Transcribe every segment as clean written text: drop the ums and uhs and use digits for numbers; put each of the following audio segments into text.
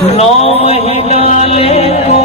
9 महीना ले को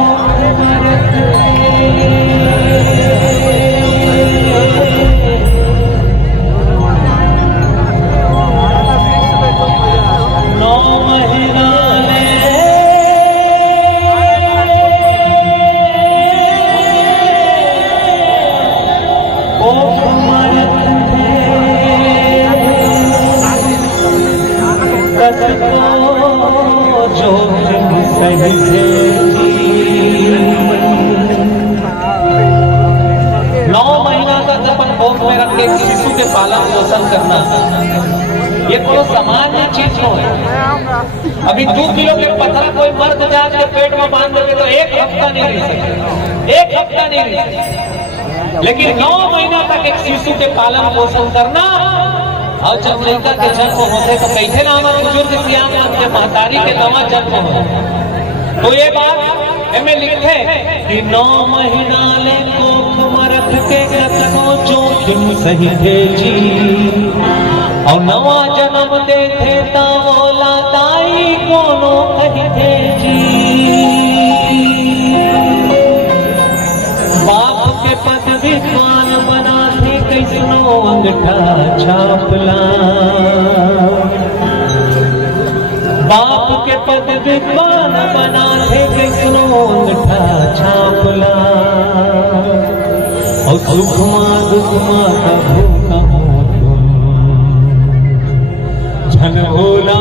शिशु के पालन पोषण करना ये कोई सामान्य चीज हो है। अभी 2 किलो के पत्थर कोई मर्द जात के पेट में बांध देवे तो 1 हफ्ता नहीं रह सकता, 1 हफ्ता नहीं रह सकता। लेकिन 9 महीना तक एक शिशु के पालन पोषण करना और जब लड़का के जन्म होते तो कैसे ना हमारे बुजुर्ग सियाम के महतारी के नवा जन्म हो तो ये बात हमें लिखे कि 9 महीना ले कोख में रख के कतनो जोखिम सही थे जी और नवा जन्म दे थे ता बोला दाई कोनो कही थे जी। बाप के पद विद्वान बना थे कैसनो अंगठा छापला, बाप के पद विद्वान बना थे कैसनो अंगठा छापला और सुखमा दुखमा का भूखा हो तुम झन भोला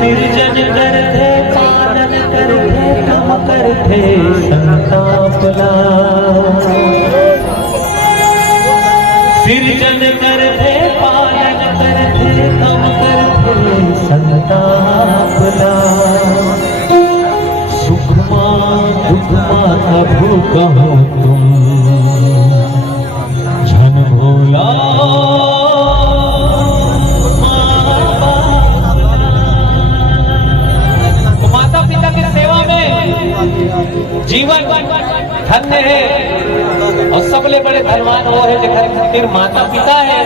सिरजन करते पालन करते कम करते संतापला, सिरजन करते पालन करते कम करते संतापला सुखमा दुखमा प्रभु कहो तुम झन भोला जीवन धन्य है और सबले बड़े धनवान वो है जिनके खातिर माता पिता है।